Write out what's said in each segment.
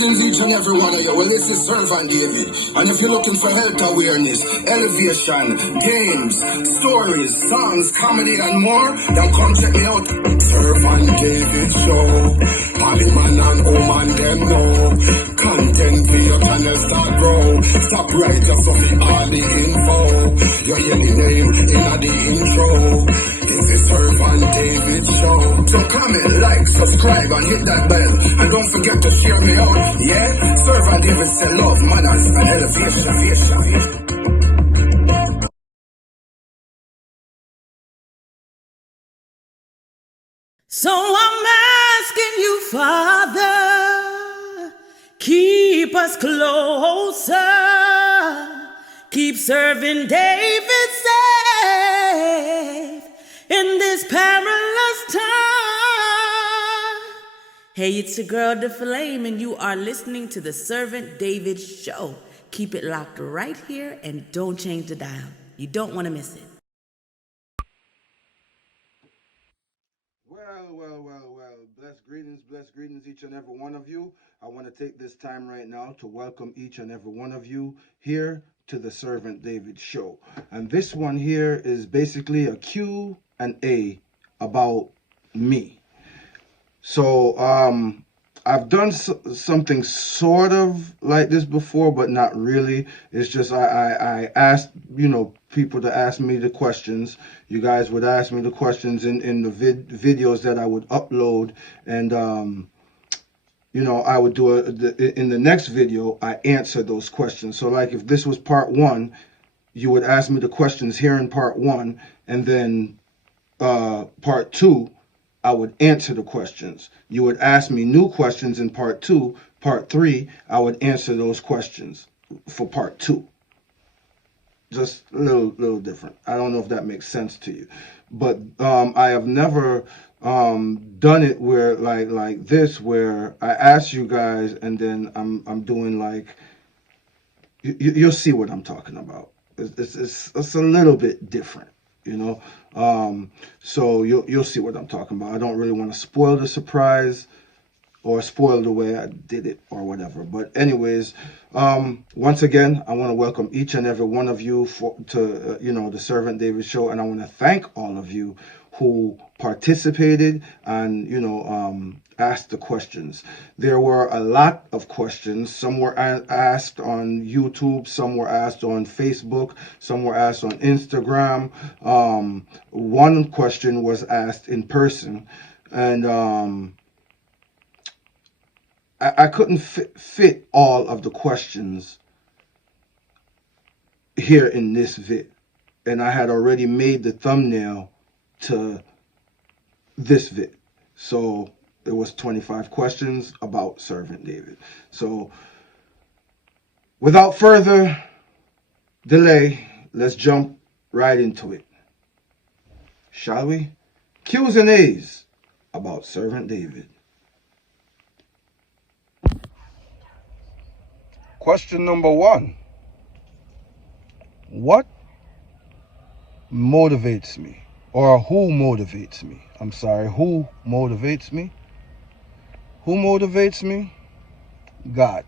Greetings each and every one of you. Well, this is Servant David. And if you're looking for health awareness, elevation, games, stories, songs, comedy, and more, then come check me out. Servant David Show. Party man and woman, them know. Content for your channel start grow. Stop right up from me all the info. You hear the name in the intro. This is Servant David Show. So comment, like, subscribe, and hit that bell. And don't forget to share me out. Yeah? Servant David said love, manners, and elevation. So I'm asking you, Father, keep us closer, keep serving David safe in this perilous time. Hey, it's your girl, The Flame, and you are listening to the Servant David Show. Keep it locked right here and don't change the dial. You don't want to miss it. Well. Blessed greetings, each and every one of you. I want to take this time right now to welcome each and every one of you here to the Servant David Show. And this one here is basically a Q&A about me. So, I've done something sort of like this before, but not really. It's just I asked, people to ask me the questions. You guys would ask me the questions in the videos that I would upload, and I would do in the next video, I answer those questions. So like if this was part one, you would ask me the questions here in part one, and then part two, I would answer the questions. You would ask me new questions in part two. Part three, I would answer those questions for part two. Just a little different. I don't know if that makes sense to you, but I have never done it where like this, where I ask you guys and then I'm doing like you'll see what I'm talking about. It's a little bit different. So you'll see what I'm talking about. I don't really want to spoil the surprise or spoil the way I did it or whatever. But anyways, once again, I want to welcome each and every one of you to the Servant David Show, and I want to thank all of you who participated and asked the questions. There were a lot of questions. Some were asked on YouTube, some were asked on Facebook, some were asked on Instagram. One question was asked in person, and I couldn't fit all of the questions here in this vid, and I had already made the thumbnail to this vid. So it was 25 questions about Servant David. So without further delay, let's jump right into it. Shall we? Q's and A's about Servant David. Question number one. What motivates me? Or who motivates me? I'm sorry, who motivates me? Who motivates me? God.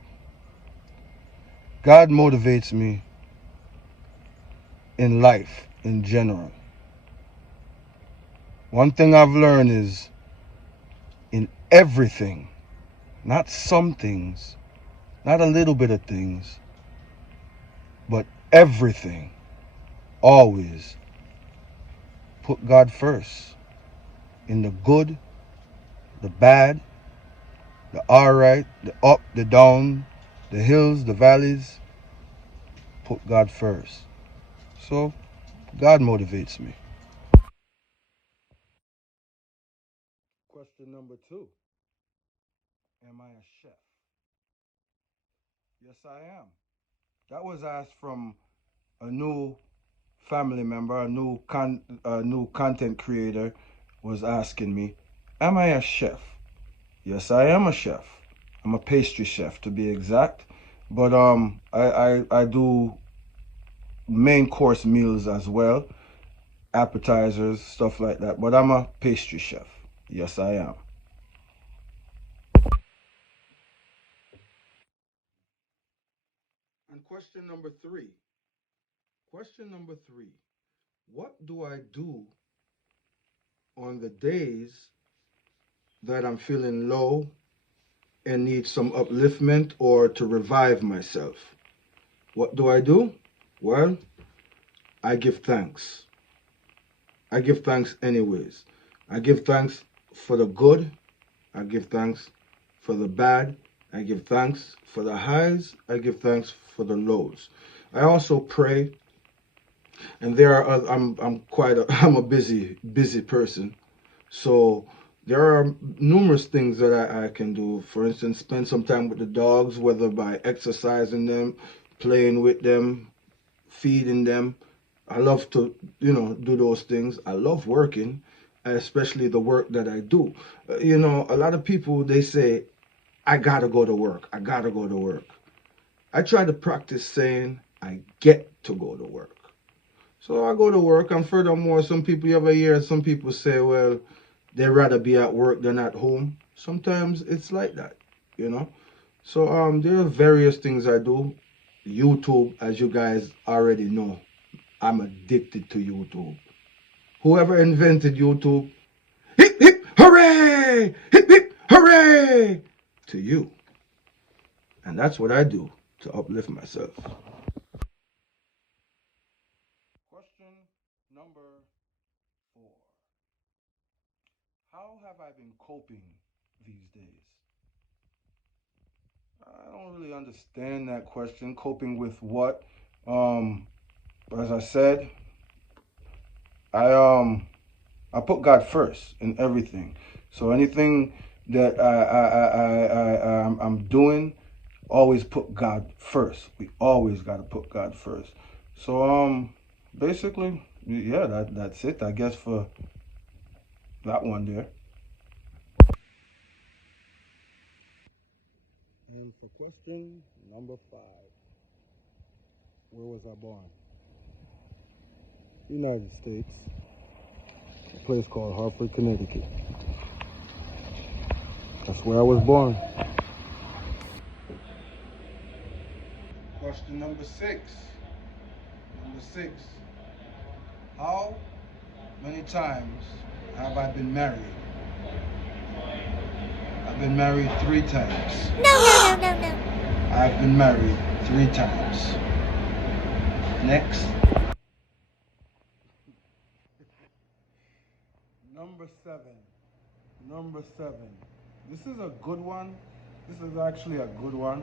God motivates me in life in general. One thing I've learned is in everything, not some things, not a little bit of things, but everything, always put God first. In the good, the bad, the alright, the up, the down, the hills, the valleys, put God first. So, God motivates me. Question number two. Am I a chef? Yes, I am. That was asked from a new family member, a new content creator was asking me, am I a chef? Yes, I am a chef. I'm a pastry chef to be exact. But I do main course meals as well, appetizers, stuff like that. But I'm a pastry chef. Yes, I am. And question number three. Question number three. What do I do on the days that I'm feeling low and need some upliftment or to revive myself? What do I do? Well, I give thanks. I give thanks anyways. I give thanks for the good. I give thanks for the bad. I give thanks for the highs. I give thanks for the lows. I also pray, and I'm a busy person. So there are numerous things that I can do. For instance, spend some time with the dogs, whether by exercising them, playing with them, feeding them. I love to, do those things. I love working, especially the work that I do. A lot of people, they say, I gotta go to work. I gotta go to work. I try to practice saying, I get to go to work. So I go to work, and furthermore, some people, you ever hear some people say, well, they'd rather be at work than at home. Sometimes it's like that, you know. So there are various things I do. YouTube, as you guys already know, I'm addicted to YouTube. Whoever invented YouTube, hip hip hooray! Hip hip hooray! To you. And that's what I do to uplift myself. Question number 4. How have I been coping these days? I don't really understand that question. Coping with what? But as I said, I put God first in everything. So anything that I'm doing, always put God first. We always gotta put God first. So basically, yeah, that's it. I guess for that one there. And for question number 5, where was I born? United States, a place called Hartford, Connecticut. That's where I was born. Question number 6. Number 6. How many times have I been married? I've been married 3 times. No. I've been married 3 times. Next. Number 7. Number 7. This is a good one. This is actually a good one.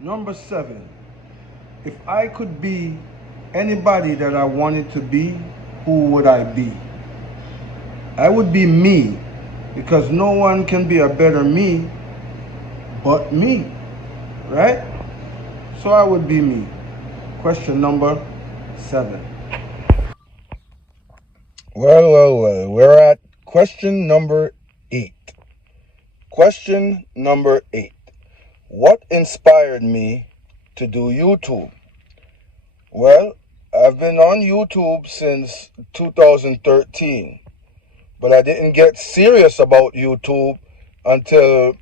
Number 7. If I could be anybody that I wanted to be, who would I be? I would be me, because no one can be a better me but me, right? So I would be me. Question number 7. Well, we're at question number 8. Question number 8. What inspired me to do YouTube? Well, I've been on YouTube since 2013, but I didn't get serious about YouTube until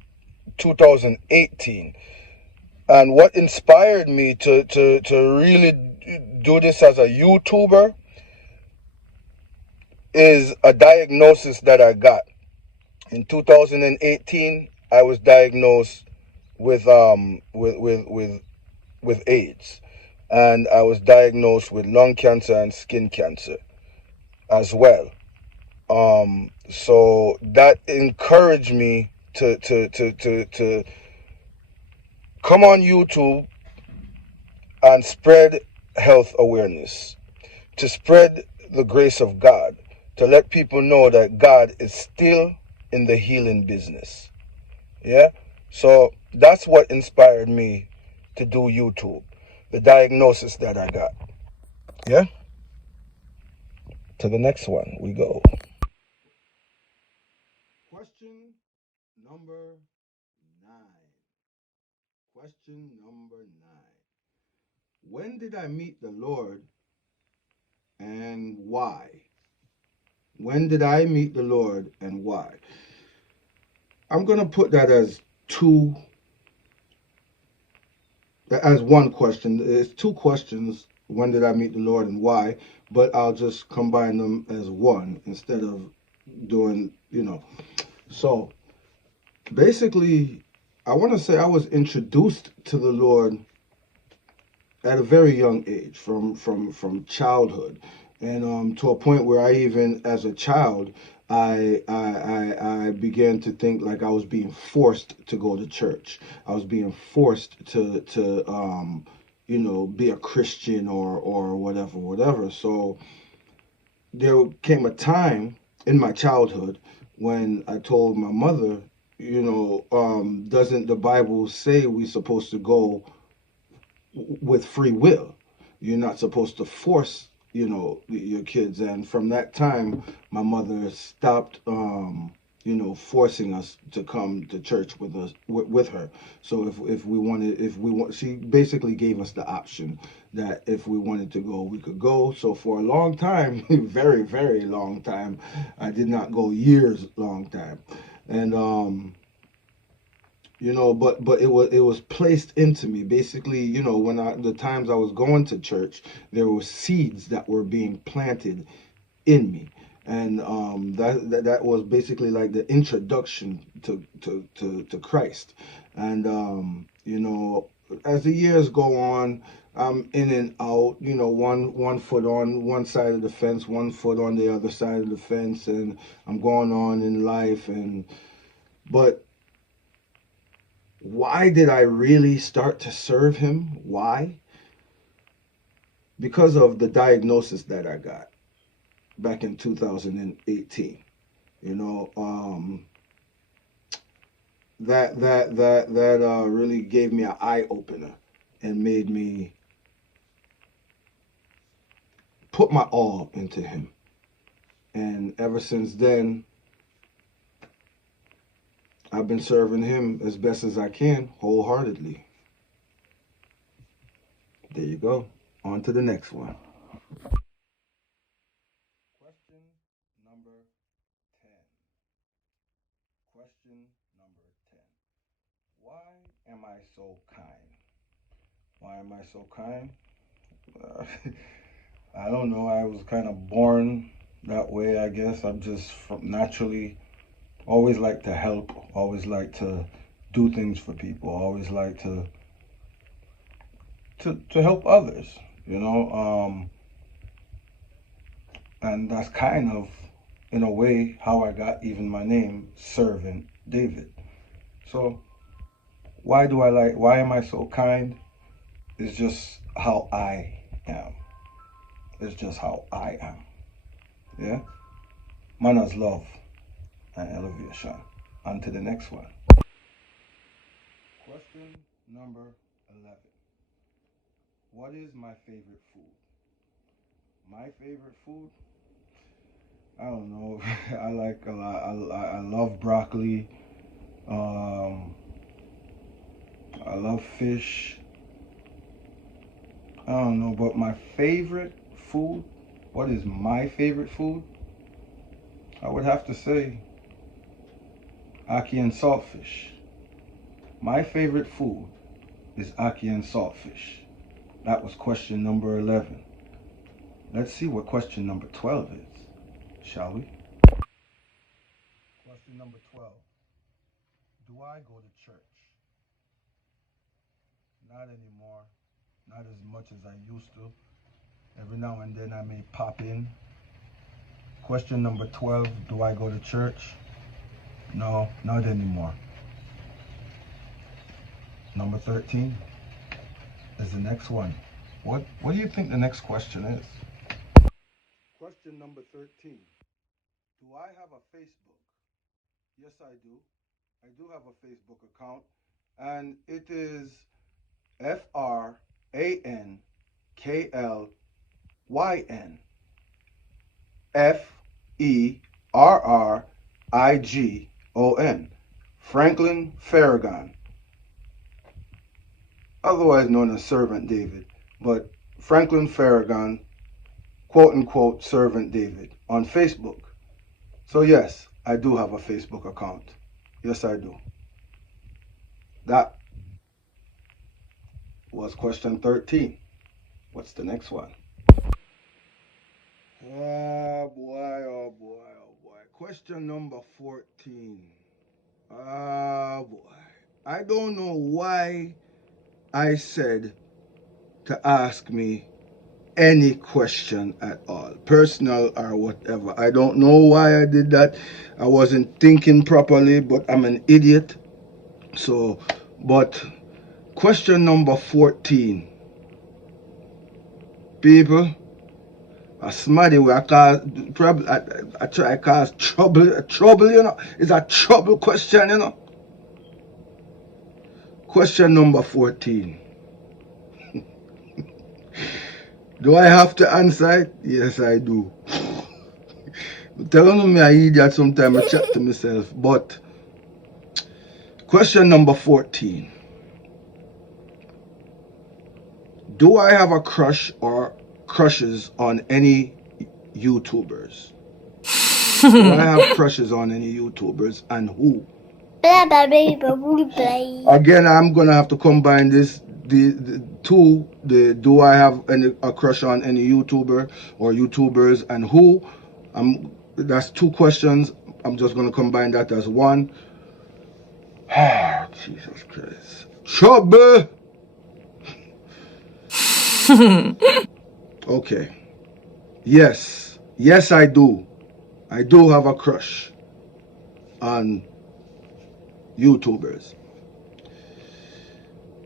2018. And what inspired me to really do this as a YouTuber is a diagnosis that I got. In 2018, I was diagnosed with AIDS, and I was diagnosed with lung cancer and skin cancer as well. So that encouraged me to come on YouTube and spread health awareness, to spread the grace of God, to let people know that God is still in the healing business. Yeah? So that's what inspired me to do YouTube, the diagnosis that I got. Yeah? To the next one we go. Question number 9. Question number 9. When did I meet the Lord and why? When did I meet the Lord and why? I'm going to put that as two as one question. It's two questions. When did I meet the Lord and why? But I'll just combine them as one instead of doing, So basically, I want to say I was introduced to the Lord at a very young age, from childhood, and to a point where I even, as a child, I began to think like I was being forced to go to church. I was being forced to be a Christian or whatever. So there came a time in my childhood when I told my mother, doesn't the Bible say we're supposed to go with free will? You're not supposed to force, your kids. And from that time, my mother stopped, forcing us to come to church with her. So she basically gave us the option that if we wanted to go, we could go. So for a long time, very, very long time, I did not go, years long time. And, but it was placed into me basically. When the times I was going to church, there were seeds that were being planted in me, and that was basically like the introduction to Christ. And as the years go on, I'm in and out, one foot on one side of the fence, one foot on the other side of the fence, and I'm going on in life. But why did I really start to serve him? Why? Because of the diagnosis that I got back in 2018. That really gave me an eye opener and made me put my all into him. And ever since then, I've been serving him as best as I can, wholeheartedly. There you go. On to the next one. Question number 10. Question number 10. Why am I so kind? Why am I so kind? I don't know. I was kind of born that way, I guess. I'm just naturally always like to help, always like to do things for people, always like to help others, and that's kind of, in a way, how I got even my name, Servant David. So why am I so kind? It's just how I am. It's just how I am. Yeah? Manners, love, and elevation. On to the next one. Question number 11. What is my favorite food? My favorite food? I don't know. I like a lot. I love broccoli. I love fish. I don't know, but my favorite food? What is my favorite food? I would have to say ackee and saltfish. My favorite food is ackee and saltfish. That was question number 11. Let's see what question number 12 is, shall we? Question number 12. Do I go to church? Not anymore. Not as much as I used to. Every now and then I may pop in. Question number 12. Do I go to church? No, not anymore. Number 13 is the next one. What do you think the next question is? Question number 13. Do I have a Facebook? Yes, I do. I do have a Facebook account, and it is FRANKLYN. FERRIGON. Franklin Farragon. Otherwise known as Servant David, but Franklin Farragon, quote unquote, Servant David, on Facebook. So yes, I do have a Facebook account. Yes, I do. That was question 13. What's the next one? Oh boy, oh boy, oh boy. Question number 14. Oh boy. I don't know why I said to ask me any question at all, personal or whatever. I don't know why I did that. I wasn't thinking properly, but I'm an idiot. So, but question number 14. People, a smarty way I call probably I try to cause trouble, you know. It's a trouble question, you know. Question number 14. Do I have to answer it? Yes, I do. Telling me I idiot sometimes I chat to myself, but question number 14. Do I have a crush or crushes on any YouTubers? Do I have crushes on any YouTubers and who? Again, I'm gonna have to combine this the two. Do I have a crush on any YouTuber or YouTubers and who? That's two questions. I'm just gonna combine that as one. Ah, Jesus Christ. Trouble. Okay. Yes, I do. I do have a crush on YouTubers.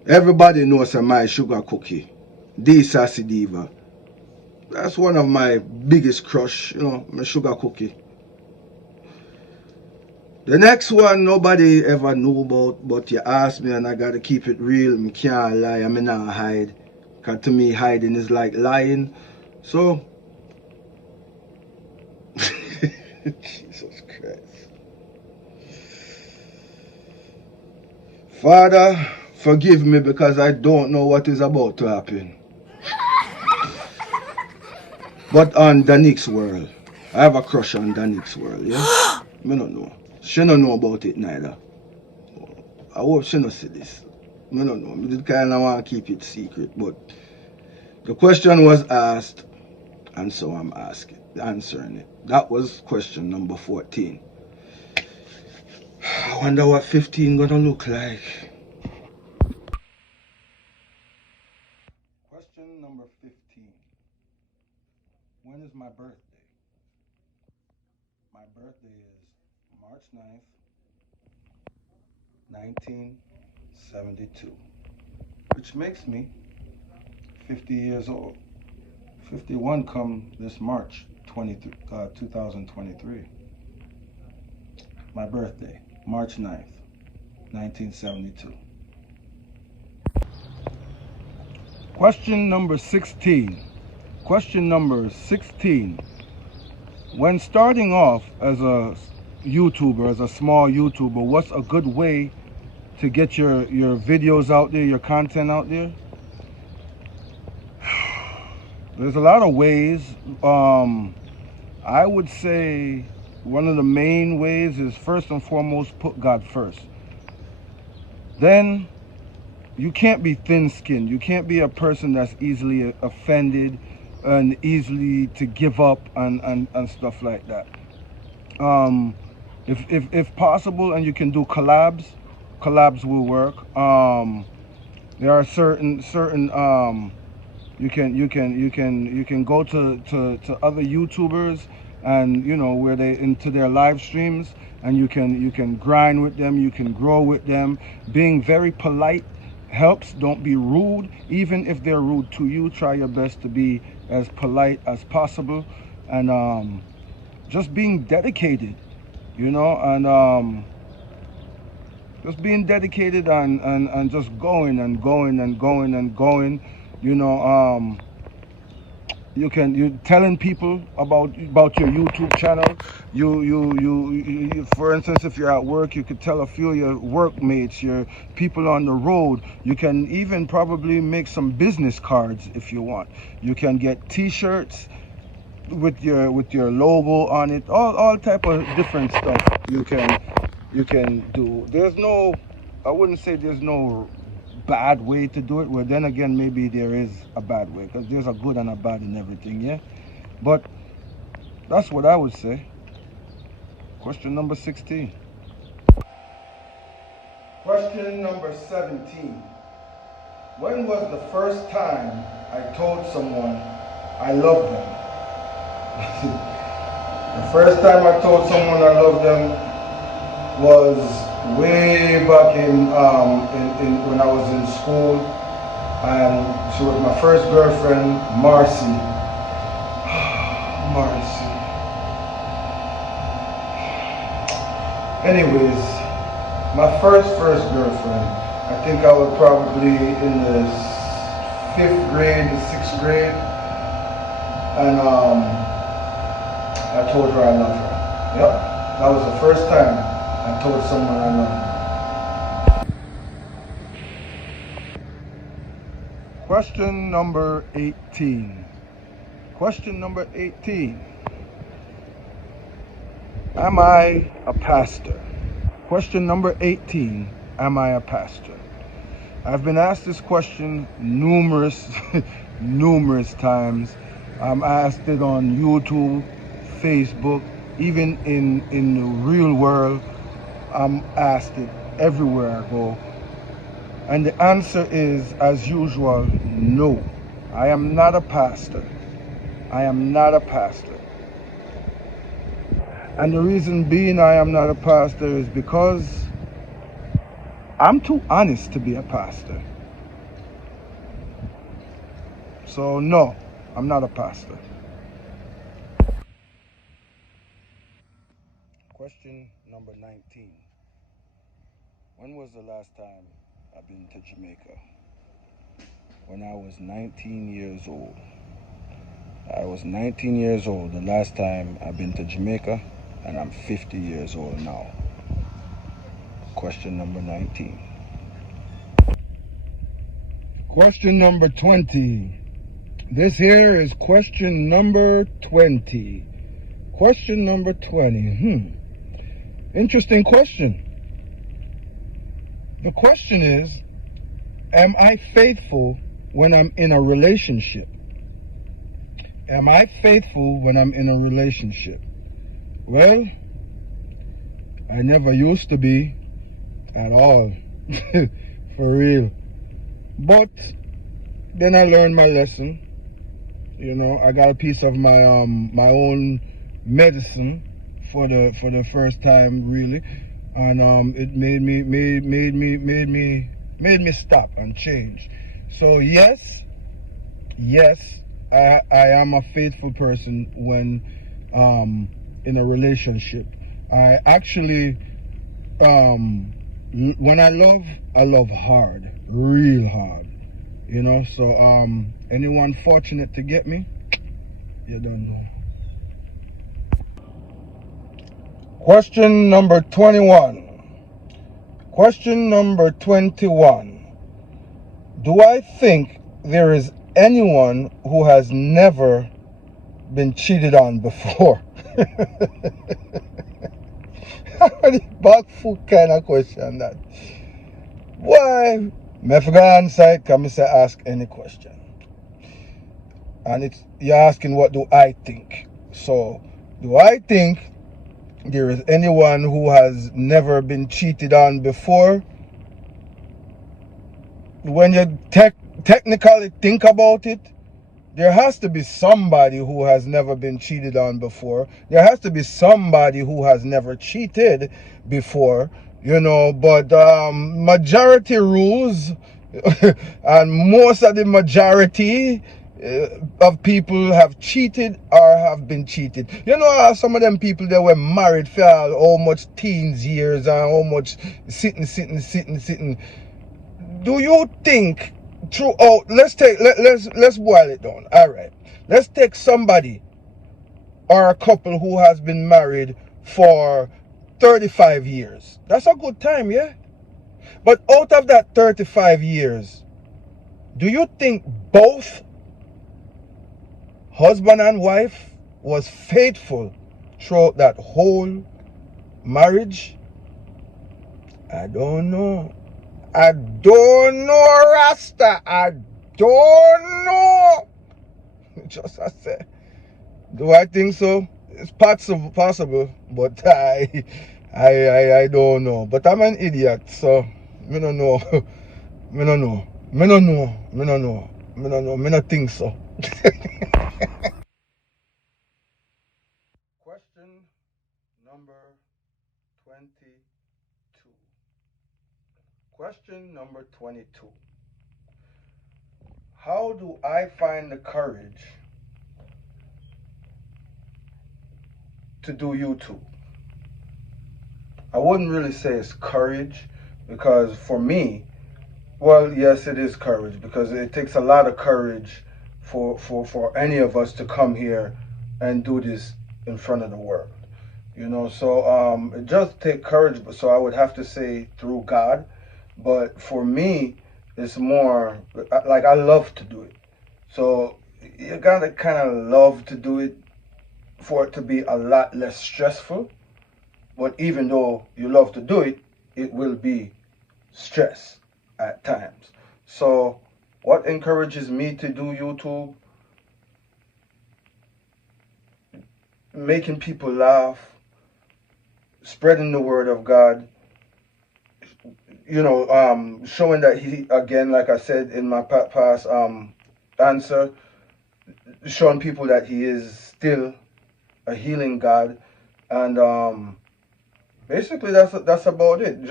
Everybody knows my sugar cookie, the Sassy Diva. That's one of my biggest crush, you know, my sugar cookie. The next one nobody ever knew about, but you asked me and I gotta keep it real. I can't lie, I not hide. Cause to me hiding is like lying. So Jesus Christ. Father, forgive me because I don't know what is about to happen. But on Danik's world, I have a crush on Danik's world, yeah? I don't know. She don't know about it neither. I hope she don't see this. I don't know. I kind of want to keep it secret, but the question was asked, and so I'm answering it. That was question number 14. I wonder what 15 gonna look like. Question number 15. When is my birthday? My birthday is March 9th, 1972, which makes me 50 years old. 51 come this March 2023. My birthday, March 9th, 1972. Question number 16. Question number 16. When starting off as a YouTuber, as a small YouTuber, what's a good way to get your videos out there, your content out there? There's a lot of ways. I would say one of the main ways is first and foremost, put God first. Then you can't be thin-skinned. You can't be a person that's easily offended and easily to give up and stuff like that. If possible, and you can do collabs will work. There are certain you can go to other YouTubers and you know where they into their live streams, and you can grind with them, you can grow with them. Being very polite helps. Don't be rude. Even if they're rude to you, try your best to be as polite as possible, and just being dedicated, you know, and just being dedicated and just going and going and going and going, you know. You telling people about your YouTube channel. You for instance, if you're at work, you could tell a few of your workmates, your people on the road. You can even probably make some business cards if you want. You can get T-shirts with your logo on it. All type of different stuff you can do. I wouldn't say there's no bad way to do it. Well, then again, maybe there is a bad way, because there's a good and a bad in everything, yeah? But that's what I would say. Question number 16. Question number 17. When was the first time I told someone I loved them? The first time I told someone I loved them was way back in when I was in school, and she was my first girlfriend, Marcy. Marcy. Anyways, my first girlfriend, I think I was probably in the 5th grade, the 6th grade, and I told her I loved her. Yep, that was the first time I told someone I loved them. Question number 18. Question number 18. Am I a pastor? Question number 18. Am I a pastor? I've been asked this question numerous times. I'm asked it on YouTube, Facebook, even in the real world. I'm asked it everywhere I go. And the answer is, as usual, no. I am not a pastor. I am not a pastor. And the reason being I am not a pastor is because I'm too honest to be a pastor. So no, I'm not a pastor. Question number 19. When was the last time I've been to Jamaica? When I was 19 years old. I was 19 years old the last time I've been to Jamaica, and I'm 50 years old now. Question number 19. Question number 20. This here is question number 20. Question number 20. Interesting question. The question is, am I faithful when I'm in a relationship? Am I faithful when I'm in a relationship? Well, I never used to be at all. For real. But then I learned my lesson. You know, I got a piece of my my own medicine for the first time, really, and it made me stop and change. So yes, I am a faithful person when in a relationship. I actually when I love hard, real hard. You know, so anyone fortunate to get me, you don't know. Question number 21. Question number 21. Do I think there is anyone who has never been cheated on before? Back foot kind of question that. Why? I forgot to answer it, because I ask any question. And you're asking what do I think. So, do I think there is anyone who has never been cheated on before? When you technically think about it, there has to be somebody who has never been cheated on before. There has to be somebody who has never cheated before, you know, but majority rules and most of the majority of people have cheated or have been cheated. You know, some of them people that were married for how much teens years and how much sitting. Do you think throughout, let's boil it down. All right, let's take somebody or a couple who has been married for 35 years. That's a good time, yeah? But out of that 35 years, do you think both husband and wife was faithful throughout that whole marriage? I don't know. I don't know, Rasta. I don't know. Just I said. Do I think so? It's possible, but I don't know. But I'm an idiot, so me don't know. Me don't know. Me don't know. Me don't know. Me don't know. Me don't think so. Question number 22. Question number 22. How do I find the courage to do YouTube? I wouldn't really say it's courage, because for me, well, yes, it is courage, because it takes a lot of courage for any of us to come here and do this in front of the world. So it does take courage, so I would have to say through God. But for me, it's more like I love to do it. So you gotta kind of love to do it for it to be a lot less stressful. But even though you love to do it, it will be stress at times. So what encourages me to do YouTube? Making people laugh, spreading the word of God, showing that he, again, like I said in my past answer, showing people that he is still a healing God. And basically that's about it.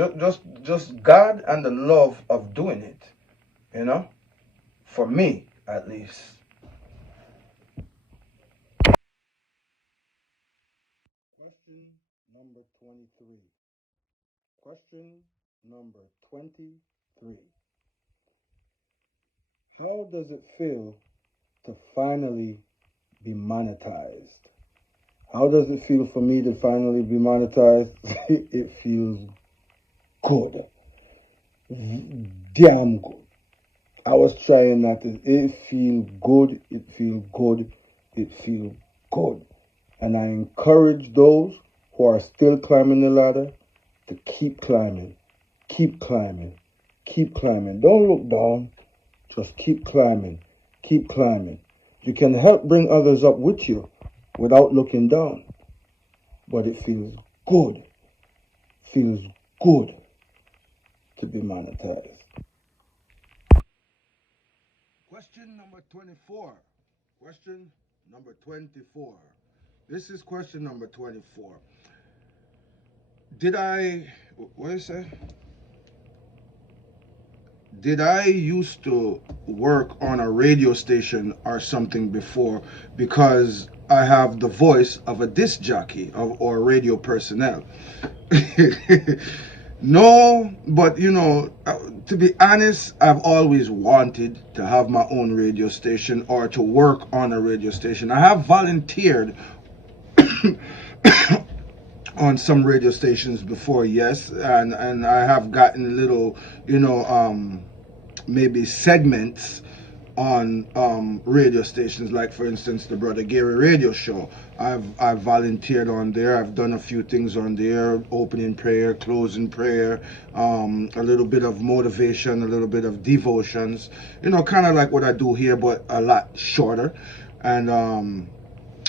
Just God and the love of doing it, for me at least. Question number 23. Question number 23. How does it feel to finally be monetized? How does it feel for me to finally be monetized? It feels good. Damn good. I was trying not to. It feels good. It feels good. It feels good. And I encourage those who are still climbing the ladder to keep climbing. Keep climbing. Keep climbing. Don't look down. Just keep climbing. Keep climbing. You can help bring others up with you without looking down. But it feels good. Feels good to be monetized. Question number 24. Question number 24. This is question number 24. Did I used to work on a radio station or something before, because I have the voice of a disc jockey or radio personnel? No, but to be honest, I've always wanted to have my own radio station or to work on a radio station. I have volunteered on some radio stations before, yes, and I have gotten little, maybe segments on radio stations, like for instance the Brother Gary radio show. I've volunteered on there. I've done a few things on there: opening prayer, closing prayer, a little bit of motivation, a little bit of devotions, kind of like what I do here, but a lot shorter. And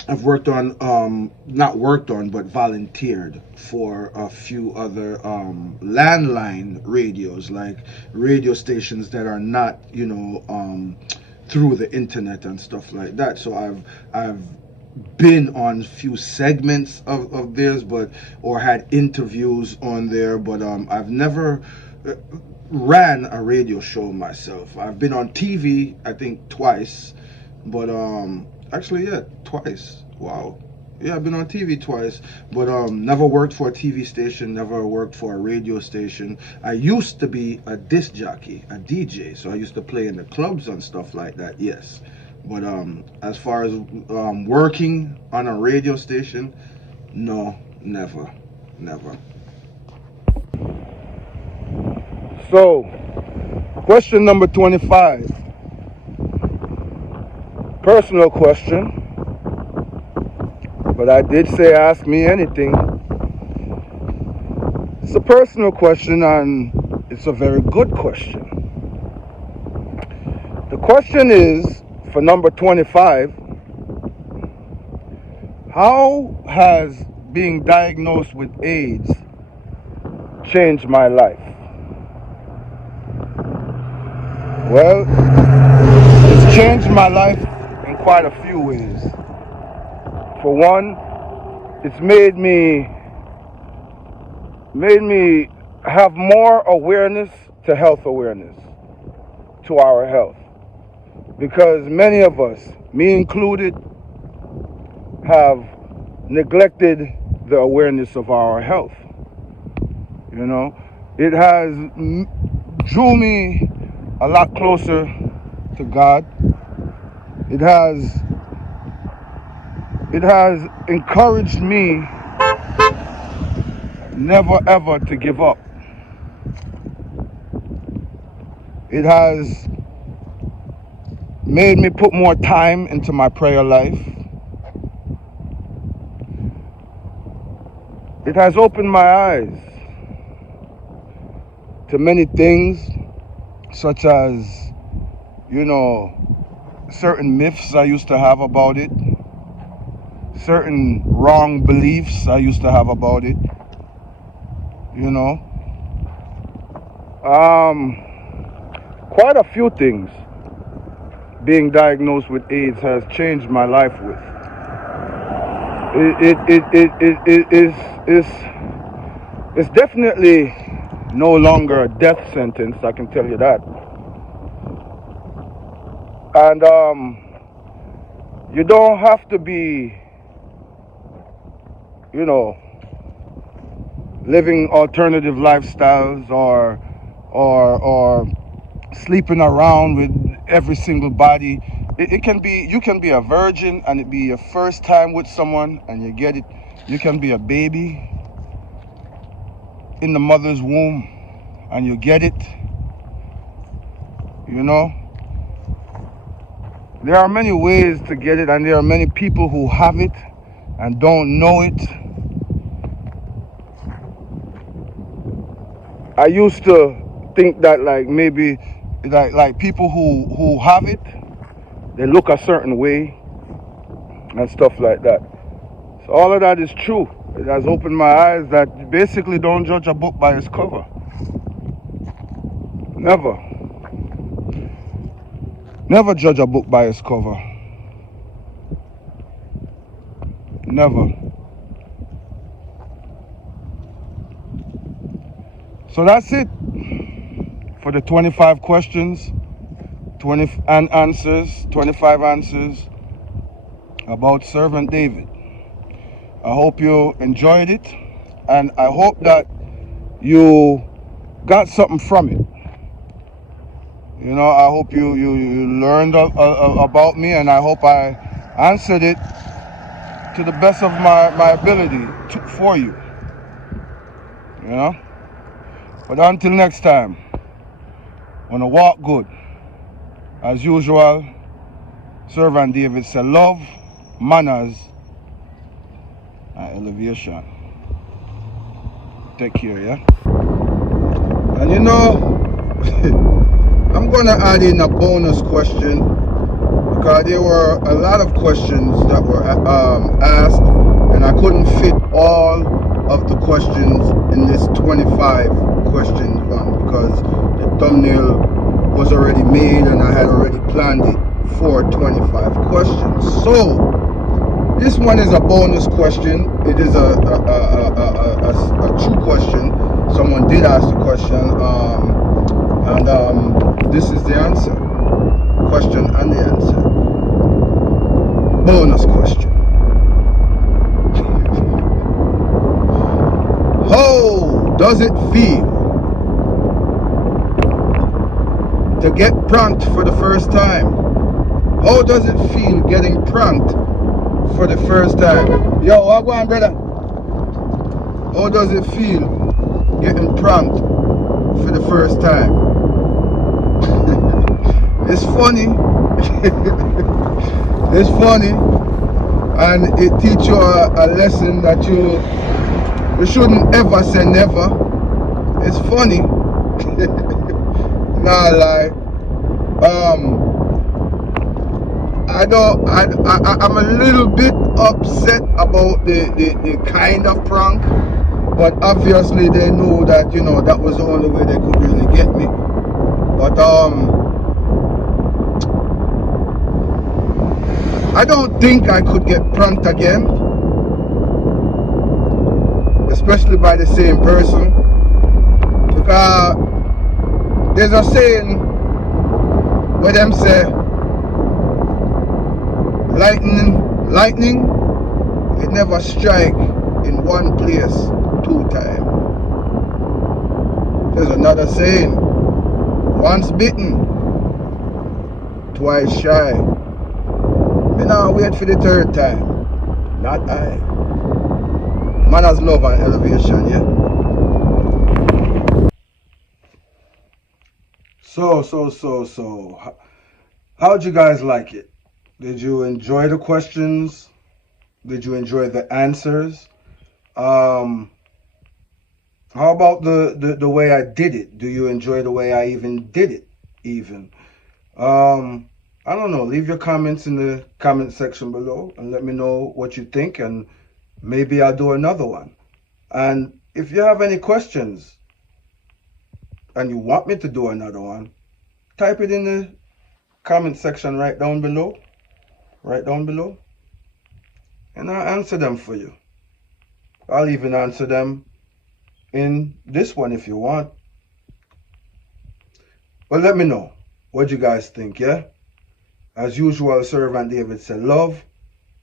I've worked on, not worked on, but volunteered for a few other landline radios, like radio stations that are not, through the internet and stuff like that. So I've been on a few segments of theirs, or had interviews on there, but I've never ran a radio show myself. I've been on TV, I think twice, but actually, yeah, twice. Wow. Yeah, I've been on TV twice, but never worked for a TV station, never worked for a radio station. I used to be a disc jockey, a DJ, so I used to play in the clubs and stuff like that, yes. But as far as working on a radio station, no, never. So, question number 25. Personal question, but I did say ask me anything. It's a personal question on it's a very good question. The question is, for number 25, how has being diagnosed with AIDS changed my life? Well, it's changed my life in quite a few ways. For one, it's made me have more awareness to health awareness, to our health. Because many of us, me included, have neglected the awareness of our health. You know, it has drew me a lot closer to God. It has encouraged me never ever to give up. It has made me put more time into my prayer life. It has opened my eyes to many things, such as, you know, certain myths I used to have about it, certain wrong beliefs I used to have about it, you know. Quite a few things being diagnosed with AIDS has changed my life with. It's definitely no longer a death sentence, I can tell you that. And you don't have to be, you know, living alternative lifestyles or sleeping around with every single body. It can be, you can be a virgin and it be your first time with someone and you get it. You can be a baby in the mother's womb and you get it. You know, there are many ways to get it, and there are many people who have it and don't know it. I used to think that maybe people who have it, they look a certain way and stuff like that. So all of that is true. It has opened my eyes that basically don't judge a book by its cover. Never judge a book by its cover. Never. So that's it for the 25 questions, 25 answers about Servant David. I hope you enjoyed it, and I hope that you got something from it. You know, I hope you learned about me, and I hope I answered it to the best of my ability for you. You know? But until next time, wanna walk good. As usual, Servant David said, love, manners, and elevation. Take care, yeah? And you know, I'm gonna add in a bonus question, because there were a lot of questions that were asked, and I couldn't fit all of the questions in this 25 questions one, because the thumbnail was already made and I had already planned it for 25 questions. So this one is a bonus question. It is a true question. Someone did ask the question, and this is the answer. Question and the answer. Bonus question. How does it feel to get pranked for the first time? How does it feel getting pranked for the first time? Yo, what going on, brother? How does it feel getting pranked for the first time? It's funny. It's funny, and it teaches you a lesson that you shouldn't ever say never. It's funny, Nah lie. I'm a little bit upset about the kind of prank, but obviously they know that, you know, that was the only way they could really get me. But I don't think I could get pranked again, especially by the same person, because there's a saying where them say lightning, it never strike in one place 2 times. There's another saying, once bitten, twice shy. Me now wait for the 3rd time. Not I. Manners, love and elevation, yeah. So how'd you guys like it? Did you enjoy the questions? Did you enjoy the answers? How about the way I did it? Do you enjoy the way I even did it? I don't know. Leave your comments in the comment section below and let me know what you think, and maybe I'll do another one. And if you have any questions and you want me to do another one, type it in the comment section right down below, and I'll answer them for you. I'll even answer them in this one if you want. But let me know what you guys think, yeah? As usual, Servant David said, love,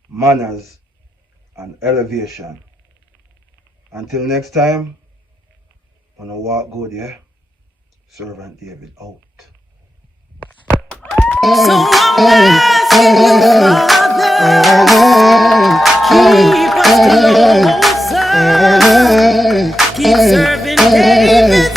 manners, and elevation. Until next time, wanna walk good, yeah? Servant David out. So long as you, Father, keep us closer, keep serving David.